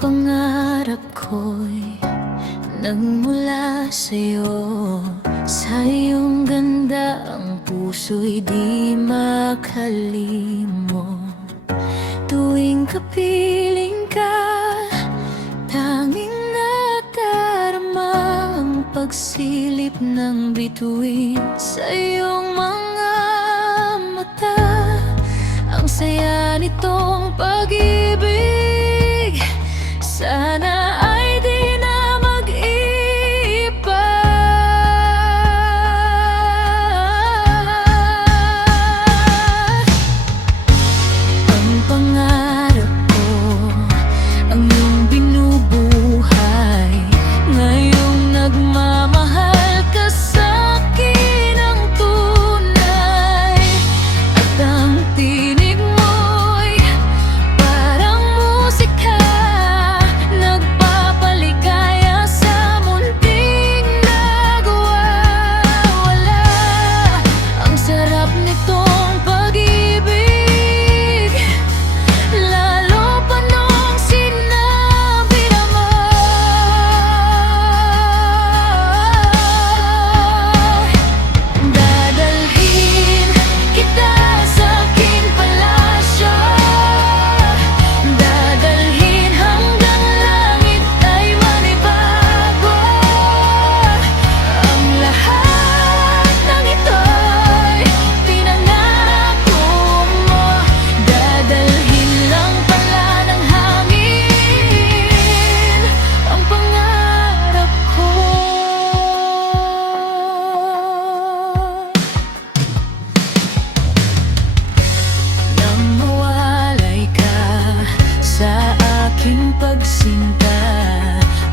pangarap ko'y nagmula sa'yo. Sa iyong ganda ang puso'y di makalimot. Tuwing kapiling ka, tanging nadarama ang pagsilip ng bituin sa iyong mga mata. Ang saya nitong pag-ibig, sana ay di na mag-iba. Ang pangarap ko, ang iyong binubuhay. Ngayong nagmamahal ka sa'kin ng tunay. At ang tinig mo'y parang musika, nagpapaligaya sa munting nagwawala. Ang sarap nitong pag-ibig, lalo pa nung sinabi naman. Dadalhin kita sa aking palasyo, dadalhin hanggang langit ay manibago. Ang lahat ng ito'y pinangako mo, dadalhin lang pala ng hangin ang pangarap ko. Nang mawalay ka sa aking pagsinta,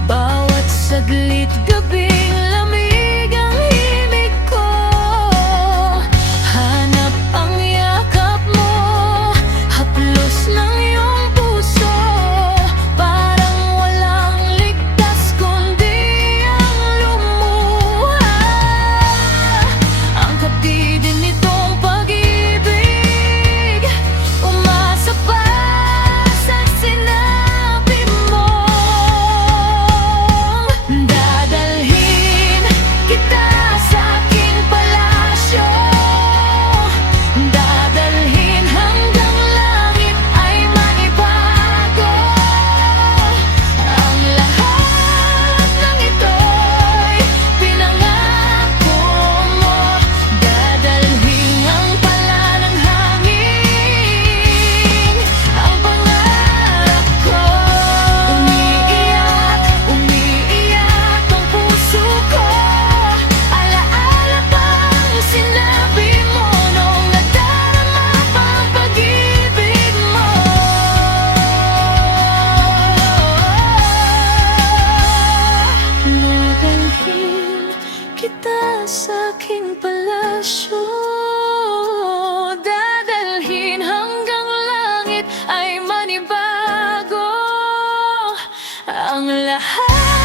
bawat saglit gabing lamig ang himig ko. Hanap ang yakap mo, haplos ng iyong puso. Parang walang ligtas kundi ang lumuha. Ang kapti din nitong pag-ibig, umasa pa sa sinabi mo. Dadalhin kita sa aking palasyo, dadalhin hanggang langit ay maibago. Ang lahat ng ito'y pinangako mo, dadalhin ang pala ng hangin ang pangarap ko. Umiiyak, umiiyak ang puso ko, alaala pa ang sinabi mo nung nadarama pa ang pag-ibig mo. Dadalhin kita sa aking palasyo, dadalhin hanggang langit ay manibago. Ang lahat